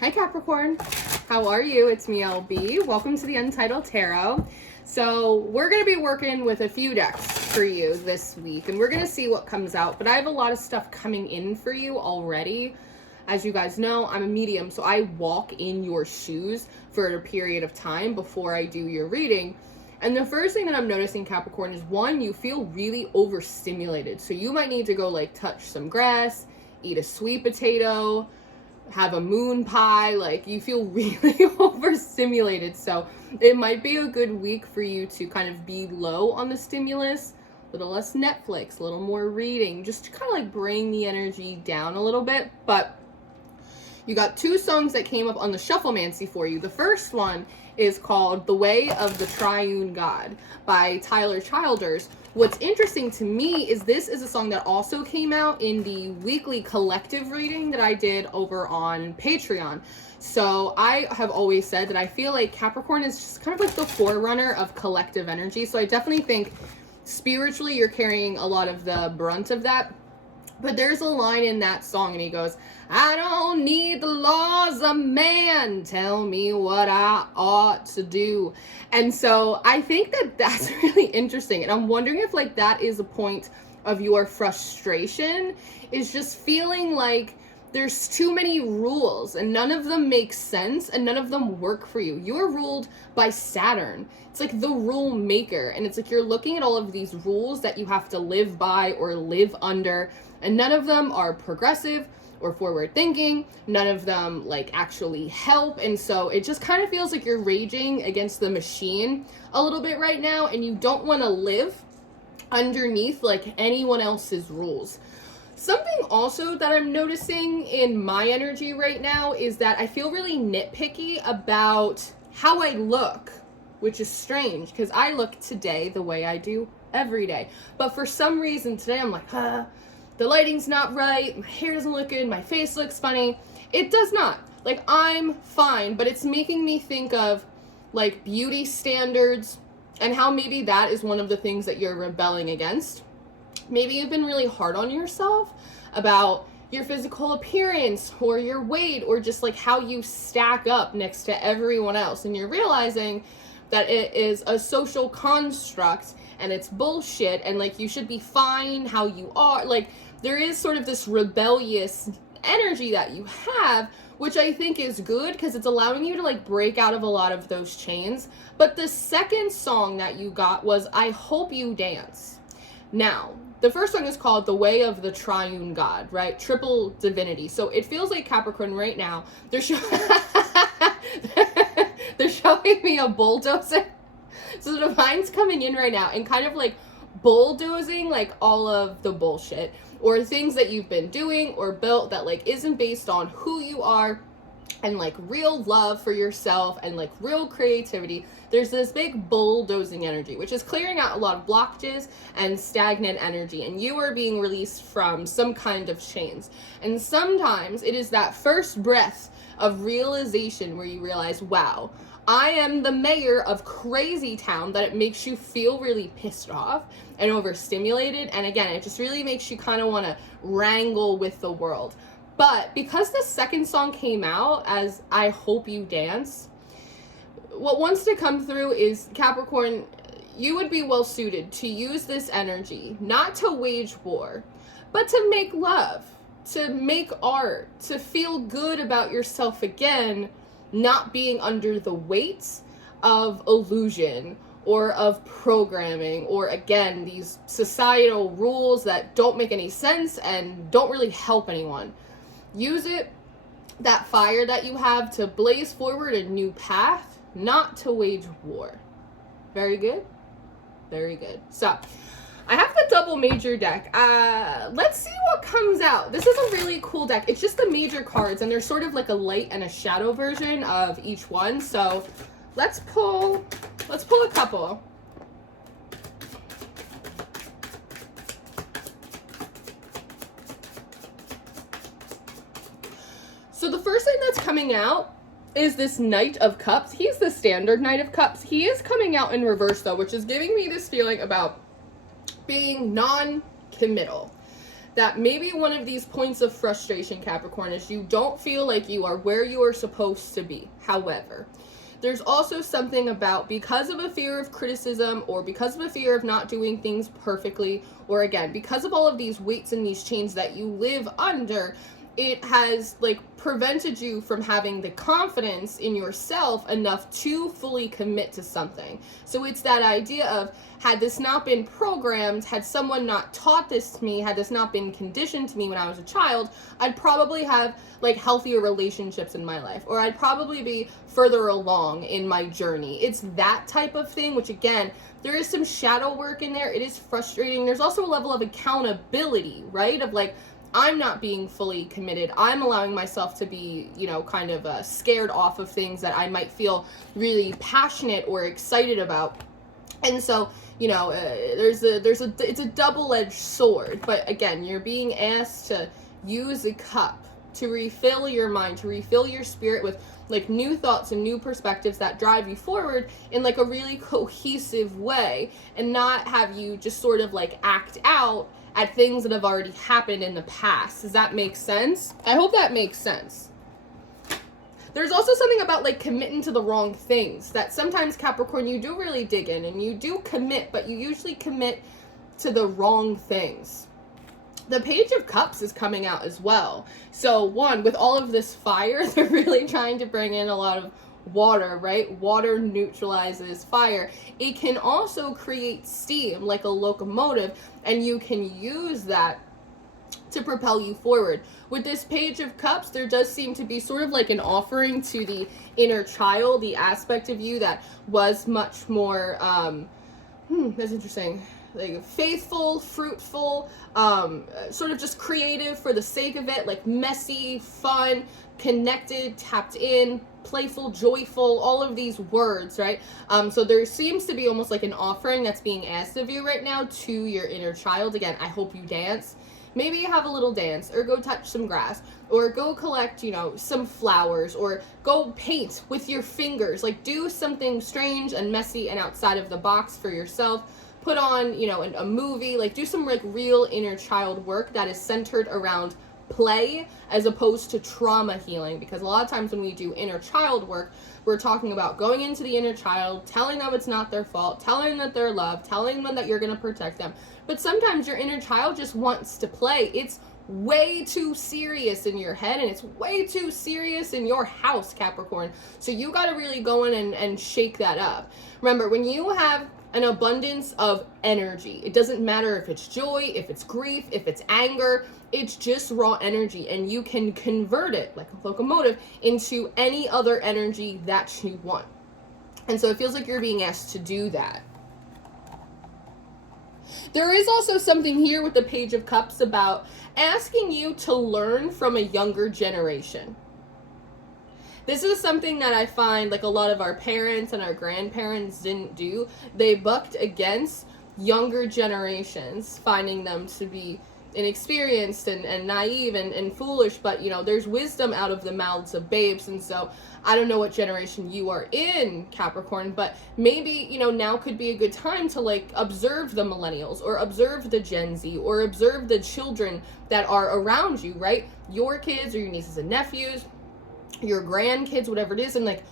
Hi Capricorn, how are you? It's me LB. Welcome to the Untitled Tarot. So we're going to be working with a few decks for you this week and we're going to see what comes out, but I have a lot of stuff coming in for you already. As you guys know, I'm a medium, so I walk in your shoes for a period of time before I do your reading. And the first thing that I'm noticing, Capricorn, is one, you feel really overstimulated. So you might need to go like touch some grass, eat a sweet potato, have a moon pie, like you feel really overstimulated. So it might be a good week for you to kind of be low on the stimulus, a little less Netflix, a little more reading, just to kind of like bring the energy down a little bit. But you got two songs that came up on the Shufflemancy for you. The first one is called The Way of the Triune God by Tyler Childers. What's interesting to me is this is a song that also came out in the weekly collective reading that I did over on Patreon. So I have always said that I feel like Capricorn is just kind of like the forerunner of collective energy. So I definitely think spiritually you're carrying a lot of the brunt of that. But there's a line in that song and he goes, I don't need the laws of man, tell me what I ought to do. And so I think that that's really interesting. And I'm wondering if like that is a point of your frustration, is just feeling like there's too many rules and none of them make sense and none of them work for you. You're ruled by Saturn. It's like the rule maker. And it's like you're looking at all of these rules that you have to live by or live under. And none of them are progressive or forward thinking. None of them like actually help. And so it just kind of feels like you're raging against the machine a little bit right now. And you don't want to live underneath like anyone else's rules. Something also that I'm noticing in my energy right now is that I feel really nitpicky about how I look, which is strange because I look today the way I do every day. But for some reason today I'm like, the lighting's not right, my hair doesn't look good, my face looks funny. It does not. Like, I'm fine, but it's making me think of like beauty standards and how maybe that is one of the things that you're rebelling against. Maybe you've been really hard on yourself about your physical appearance or your weight or just like how you stack up next to everyone else. And you're realizing that it is a social construct and it's bullshit and like you should be fine how you are. Like there is sort of this rebellious energy that you have, which I think is good because it's allowing you to like break out of a lot of those chains. But the second song that you got was I Hope You Dance. Now, the first song is called The Way of the Triune God, right? Triple divinity. So it feels like Capricorn right now, they're showing me a bulldozer. So the divine's coming in right now and kind of like bulldozing like all of the bullshit or things that you've been doing or built that like isn't based on who you are and like real love for yourself and like real creativity. There's this big bulldozing energy, which is clearing out a lot of blockages and stagnant energy. And you are being released from some kind of chains. And sometimes it is that first breath of realization where you realize, wow, I am the mayor of crazy town, that it makes you feel really pissed off and overstimulated. And again, it just really makes you kind of want to wrangle with the world. But because the second song came out as I Hope You Dance, what wants to come through is Capricorn, you would be well suited to use this energy, not to wage war, but to make love, to make art, to feel good about yourself again, not being under the weight of illusion or of programming or again, these societal rules that don't make any sense and don't really help anyone. Use it, that fire that you have, to blaze forward a new path, not to wage war. Very good. Very good. So I have the double major deck. Let's see what comes out. This is a really cool deck. It's just the major cards and there's sort of like a light and a shadow version of each one. So let's pull a couple. So the first thing that's coming out is this Knight of Cups. He's the standard Knight of Cups. He is coming out in reverse though, which is giving me this feeling about being non-committal. that maybe one of these points of frustration, Capricorn, is you don't feel like you are where you are supposed to be. However, there's also something about, because of a fear of criticism, or because of a fear of not doing things perfectly, or again, because of all of these weights and these chains that you live under, it has like prevented you from having the confidence in yourself enough to fully commit to something. So it's that idea of, had this not been programmed, had someone not taught this to me, had this not been conditioned to me when I was a child, I'd probably have like healthier relationships in my life, or I'd probably be further along in my journey. It's that type of thing, which again, there is some shadow work in there. It is frustrating. There's also a level of accountability, right? Of like, I'm not being fully committed. I'm allowing myself to be, you know, kind of scared off of things that I might feel passionate or excited about. And so, you know, it's a double-edged sword. But again, you're being asked to use a cup to refill your mind, to refill your spirit with like new thoughts and new perspectives that drive you forward in like a really cohesive way, and not have you just sort of like act out at things that have already happened in the past. Does that make sense? I hope that makes sense. There's also something about like committing to the wrong things that sometimes, Capricorn, you do really dig in and you do commit, but you usually commit to the wrong things. The Page of Cups is coming out as well. So one, with all of this fire, they're really trying to bring in a lot of water, right? Water neutralizes fire. It can also create steam like a locomotive, and you can use that to propel you forward. With this Page of Cups, there does seem to be sort of like an offering to the inner child, the aspect of you that was much more, that's interesting, like faithful, fruitful, sort of just creative for the sake of it, like messy, fun, connected, tapped in, playful, joyful, all of these words, right? So there seems to be almost like an offering that's being asked of you right now to your inner child. Again, I hope you dance. Maybe you have a little dance, or go touch some grass, or go collect, you know, some flowers, or go paint with your fingers. Like, do something strange and messy and outside of the box for yourself. Put on, you know, a movie. Like, do some like real inner child work that is centered around play as opposed to trauma healing, because a lot of times when we do inner child work, we're talking about going into the inner child, telling them it's not their fault, telling them that they're loved, telling them that you're going to protect them. But sometimes your inner child just wants to play. It's way too serious in your head, and it's way too serious in your house, Capricorn. So you got to really go in and shake that up. Remember, when you have an abundance of energy, it doesn't matter if it's joy, if it's grief, if it's anger, it's just raw energy, and you can convert it like a locomotive into any other energy that you want. And so it feels like you're being asked to do that. There is also something here with the Page of Cups about asking you to learn from a younger generation. This is something that I find like a lot of our parents and our grandparents didn't do. They bucked against younger generations, finding them to be inexperienced and naive and foolish. But, you know, there's wisdom out of the mouths of babes. And so I don't know what generation you are in, Capricorn, but maybe, you know, now could be a good time to like observe the millennials, or observe the Gen Z, or observe the children that are around you, right? Your kids or your nieces and nephews, your grandkids, whatever it is, and like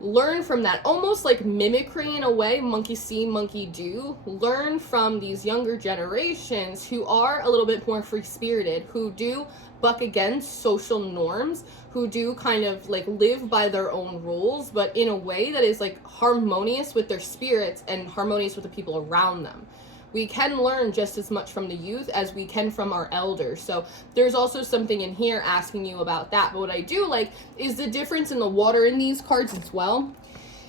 learn from that. Almost like mimicry in a way, monkey see, monkey do. Learn from these younger generations who are a little bit more free-spirited, who do buck against social norms, who do kind of like live by their own rules, but in a way that is like harmonious with their spirits and harmonious with the people around them. We can learn just as much from the youth as we can from our elders. So there's also something in here asking you about that. But what I do like is the difference in the water in these cards as well.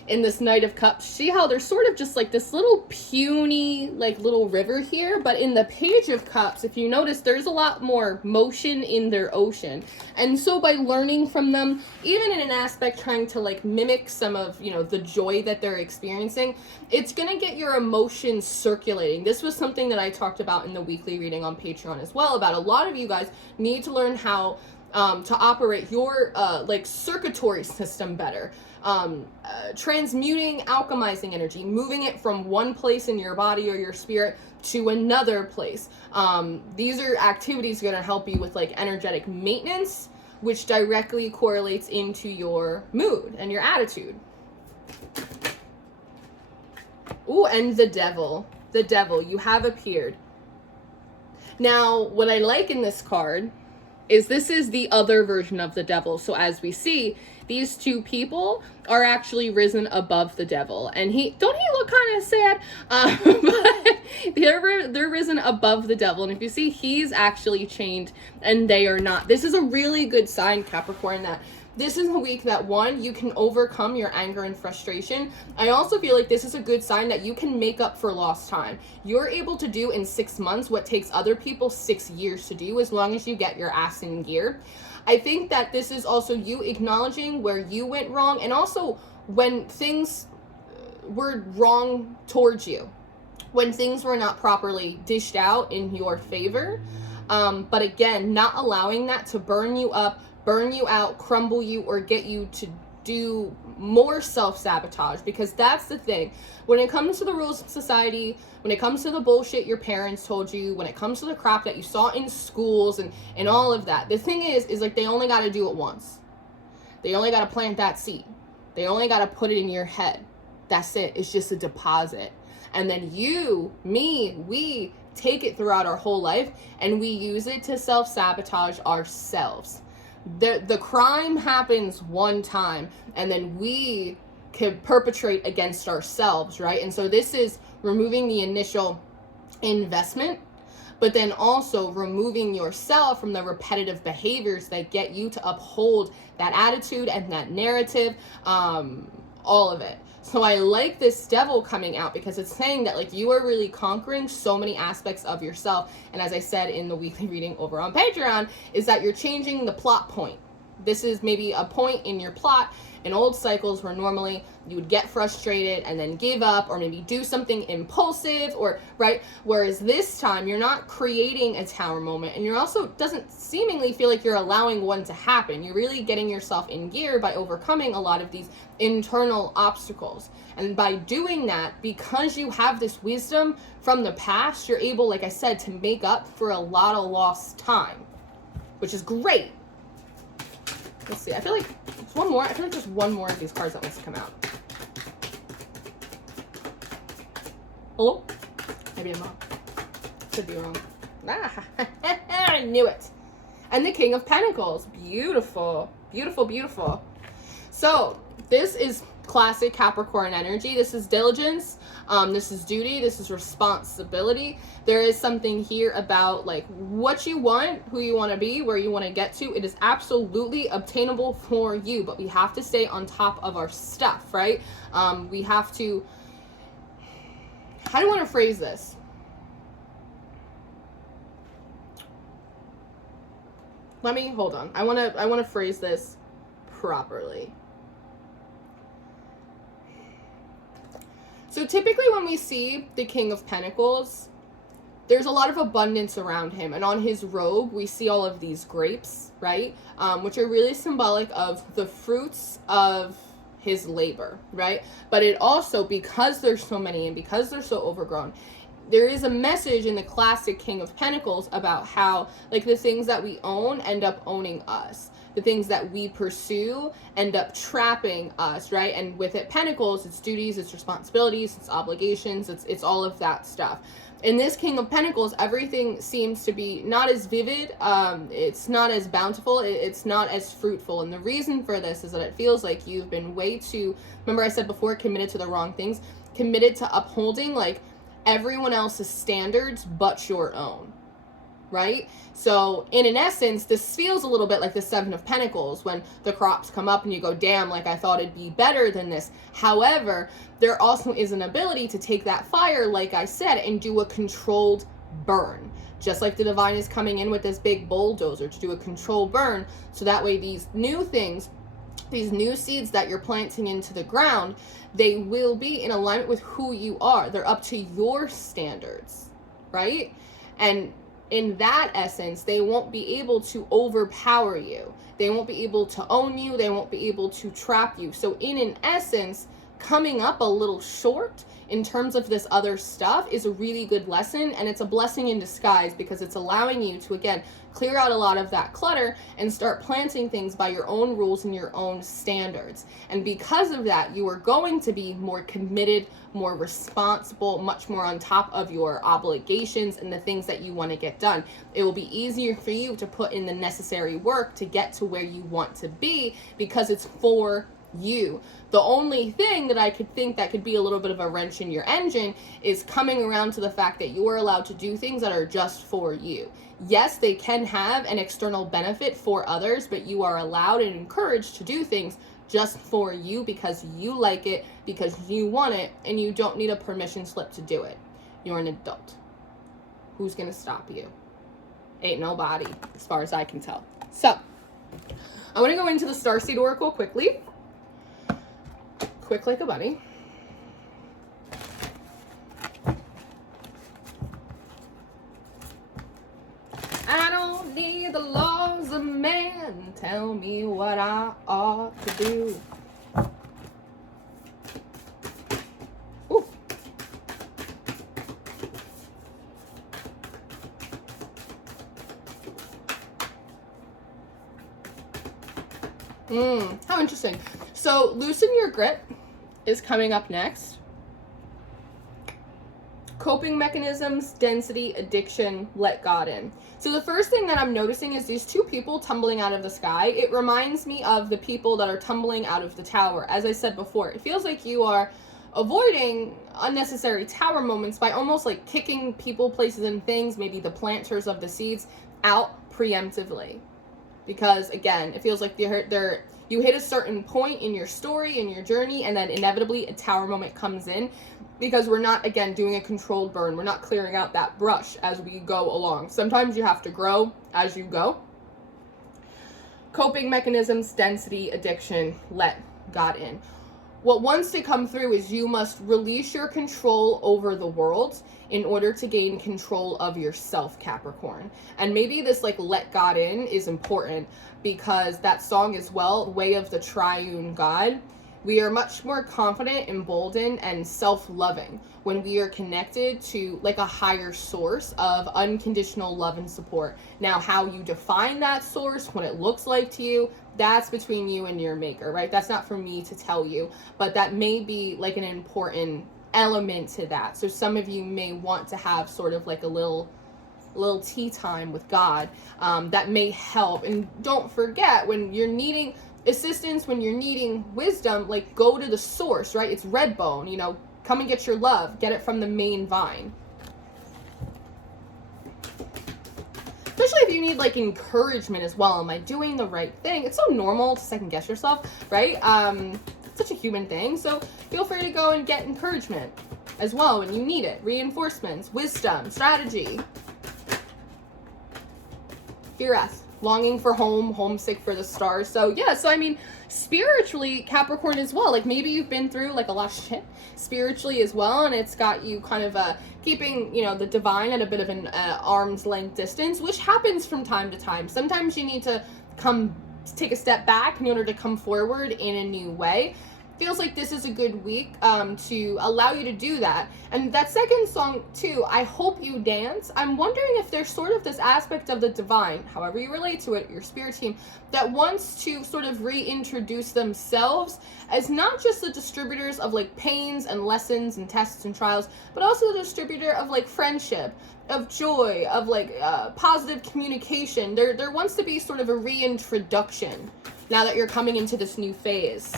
In this Knight of Cups, see how there's sort of just like this little puny like little river here, but in the Page of Cups, if you notice, there's a lot more motion in their ocean. And so by learning from them, even in an aspect trying to like mimic some of, you know, the joy that they're experiencing, it's gonna get your emotions circulating. This was something that I talked about in the weekly reading on Patreon as well, about a lot of you guys need to learn how to operate your like circulatory system better, transmuting, alchemizing energy, moving it from one place in your body or your spirit to another place. These are activities going to help you with like energetic maintenance, which directly correlates into your mood and your attitude. Ooh, and the devil. The devil, you have appeared. Now, what I like in this card is this is the other version of the devil. So as we see, these two people are actually risen above the devil. And don't he look kind of sad? But they're risen above the devil. And if you see, he's actually chained and they are not. This is a really good sign, Capricorn, that this is a week that, one, you can overcome your anger and frustration. I also feel like this is a good sign that you can make up for lost time. You're able to do in 6 months what takes other people 6 years to do, as long as you get your ass in gear. I think that this is also you acknowledging where you went wrong, and also when things were wrong towards you, when things were not properly dished out in your favor. But again, not allowing that to burn you up, burn you out, crumble you, or get you to do more self-sabotage. Because that's the thing. When it comes to the rules of society, when it comes to the bullshit your parents told you, when it comes to the crap that you saw in schools and all of that, the thing is like they only got to do it once. They only got to plant that seed. They only got to put it in your head. That's it. It's just a deposit. And then you, me, we take it throughout our whole life and we use it to self-sabotage ourselves. The crime happens one time and then we can perpetrate against ourselves, right? And so this is removing the initial investment, but then also removing yourself from the repetitive behaviors that get you to uphold that attitude and that narrative, all of it. So I like this devil coming out because it's saying that like you are really conquering so many aspects of yourself. And as I said in the weekly reading over on Patreon, is that you're changing the plot point. This is maybe a point in your plot in old cycles where normally you would get frustrated and then give up or maybe do something impulsive, or right. Whereas this time you're not creating a tower moment, and you're also doesn't seemingly feel like you're allowing one to happen. You're really getting yourself in gear by overcoming a lot of these internal obstacles. And by doing that, because you have this wisdom from the past, you're able, like I said, to make up for a lot of lost time, which is great. Let's see. I feel like there's one more. I feel like there's one more of these cards that wants to come out. Hello? Maybe I'm wrong. Could be wrong. Ah, I knew it. And the King of Pentacles. Beautiful. Beautiful, beautiful. So, this is classic Capricorn energy. This is diligence. This is duty. This is responsibility. There is something here about like what you want, who you want to be, where you want to get to. It is absolutely obtainable for you, but we have to stay on top of our stuff, right? We have to, how do you want to phrase this? Hold on. I want to phrase this properly. So typically when we see the King of Pentacles, there's a lot of abundance around him. And on his robe, we see all of these grapes, right? Which are really symbolic of the fruits of his labor, right? But it also, because there's so many and because they're so overgrown, there is a message in the classic King of Pentacles about how like the things that we own end up owning us. The things that we pursue end up trapping us, right? And with it, Pentacles, it's duties, it's responsibilities, it's obligations, it's all of that stuff. In this King of Pentacles, everything seems to be not as vivid, it's not as bountiful, it's not as fruitful. And the reason for this is that it feels like you've been way too, remember I said before, committed to the wrong things, committed to upholding like everyone else's standards but your own. Right? So in an essence, this feels a little bit like the Seven of Pentacles when the crops come up and you go, damn, like I thought it'd be better than this. However, there also is an ability to take that fire, like I said, and do a controlled burn. Just like the divine is coming in with this big bulldozer to do a controlled burn. So that way these new things, these new seeds that you're planting into the ground, they will be in alignment with who you are. They're up to your standards, right? And in that essence, they won't be able to overpower you. They won't be able to own you. They won't be able to trap you. So in an essence, coming up a little short in terms of this other stuff is a really good lesson, and it's a blessing in disguise because it's allowing you to, again, clear out a lot of that clutter and start planting things by your own rules and your own standards. And because of that, you are going to be more committed, more responsible, much more on top of your obligations and the things that you want to get done. It will be easier for you to put in the necessary work to get to where you want to be because it's for you. The only thing that I could think that could be a little bit of a wrench in your engine is coming around to the fact that you are allowed to do things that are just for you. Yes, they can have an external benefit for others, but you are allowed and encouraged to do things just for you because you like it, because you want it, and you don't need a permission slip to do it. You're an adult. Who's gonna stop you? Ain't nobody, as far as I can tell. So, I want to go into the Starseed Oracle quickly. Quick like a bunny. I don't need the laws of man. Tell me what I ought to do. Ooh. How interesting. So, loosen your grip is coming up next. Coping mechanisms, density, addiction, let God in. So the first thing that I'm noticing is these two people tumbling out of the sky. It reminds me of the people that are tumbling out of the tower. As I said before, it feels like you are avoiding unnecessary tower moments by almost like kicking people, places, and things, maybe the planters of the seeds, out preemptively. Because again, it feels like you hit a certain point in your story, in your journey, and then inevitably a tower moment comes in because we're not, again, doing a controlled burn. We're not clearing out that brush as we go along. Sometimes you have to grow as you go. Coping mechanisms, density, addiction, let God in. What wants to come through is you must release your control over the world in order to gain control of yourself, Capricorn. And maybe this like let God in is important because that song as well, Way of the Triune God, we are much more confident, emboldened, and self-loving when we are connected to like a higher source of unconditional love and support. Now, how you define that source, what it looks like to you, that's between you and your maker, right? That's not for me to tell you, but that may be like an important element to that. So some of you may want to have sort of like a little tea time with God that may help. And don't forget, when you're needing assistance, when you're needing wisdom, like go to the source, right? It's red bone, you know, come and get your love, get it from the main vine. Especially if you need like encouragement as well. Am I doing the right thing? It's so normal to second guess yourself, right? It's such a human thing. So feel free to go and get encouragement as well when you need it. Reinforcements, wisdom, strategy. Fear us. Longing for home, homesick for the stars. So yeah, so I mean, spiritually, Capricorn as well. Like maybe you've been through like a lot of shit spiritually as well, and it's got you kind of keeping, you know, the divine at a bit of an arm's length distance, which happens from time to time. Sometimes you need to take a step back in order to come forward in a new way. Feels like this is a good week to allow you to do that. And that second song too, I Hope You Dance, I'm wondering if there's sort of this aspect of the divine, however you relate to it, your spirit team, that wants to sort of reintroduce themselves as not just the distributors of like pains and lessons and tests and trials, but also the distributor of like friendship, of joy, of like positive communication. There wants to be sort of a reintroduction now that you're coming into this new phase.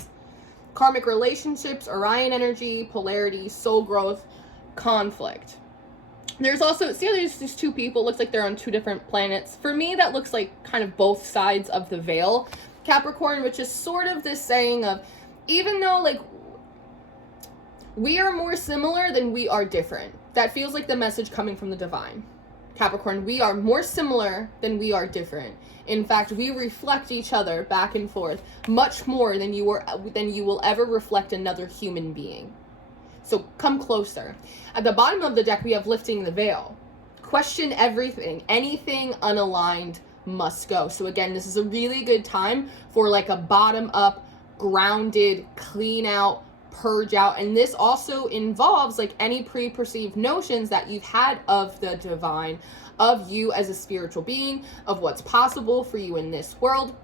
Karmic relationships, Orion energy, polarity, soul growth, conflict. There's also, see how there's these two people, it looks like they're on two different planets. For me, that looks like kind of both sides of the veil, Capricorn, which is sort of this saying of, even though like we are more similar than we are different. That feels like the message coming from the divine. Capricorn, we are more similar than we are different. In fact, we reflect each other back and forth much more than you will ever reflect another human being. So come closer. At the bottom of the deck, we have lifting the veil. question everything. Anything unaligned must go. So again, this is a really good time for like a bottom up, grounded, clean out, purge out. And this also involves like any pre-perceived notions that you've had of the divine, of you as a spiritual being, of what's possible for you in this world.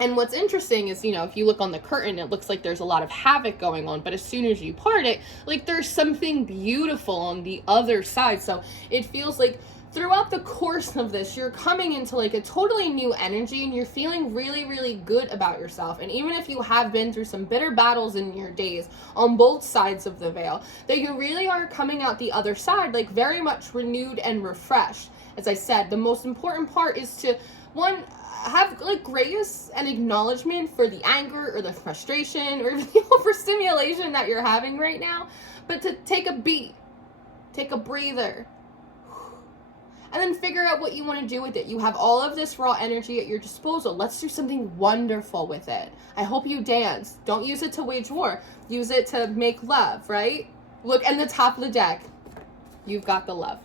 And what's interesting is, you know, if you look on the curtain, it looks like there's a lot of havoc going on, but as soon as you part it, like there's something beautiful on the other side. So it feels like throughout the course of this, you're coming into like a totally new energy, and you're feeling really, really good about yourself. And even if you have been through some bitter battles in your days on both sides of the veil, that you really are coming out the other side like very much renewed and refreshed. As I said, the most important part is to, one, have like grace and acknowledgement for the anger or the frustration or the overstimulation that you're having right now, but to take a beat, take a breather, and then figure out what you want to do with it. You have all of this raw energy at your disposal. Let's do something wonderful with it. I hope you dance. Don't use it to wage war. Use it to make love, right? Look at the top of the deck. You've got the love.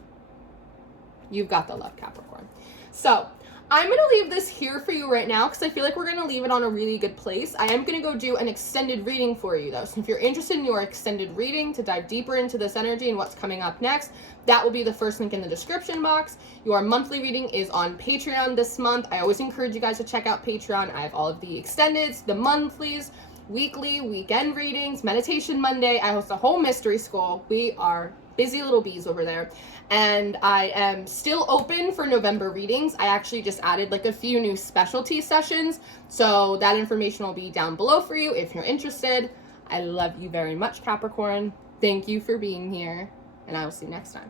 You've got the love, Capricorn. So I'm going to leave this here for you right now because I feel like we're going to leave it on a really good place. I am going to go do an extended reading for you, though. So if you're interested in your extended reading to dive deeper into this energy and what's coming up next, that will be the first link in the description box. Your monthly reading is on Patreon this month. I always encourage you guys to check out Patreon. I have all of the extendeds, the monthlies, weekly, weekend readings, Meditation Monday. I host a whole mystery school. We are busy little bees over there. And I am still open for November readings. I actually just added like a few new specialty sessions. So that information will be down below for you if you're interested. I love you very much, Capricorn. Thank you for being here, and I will see you next time.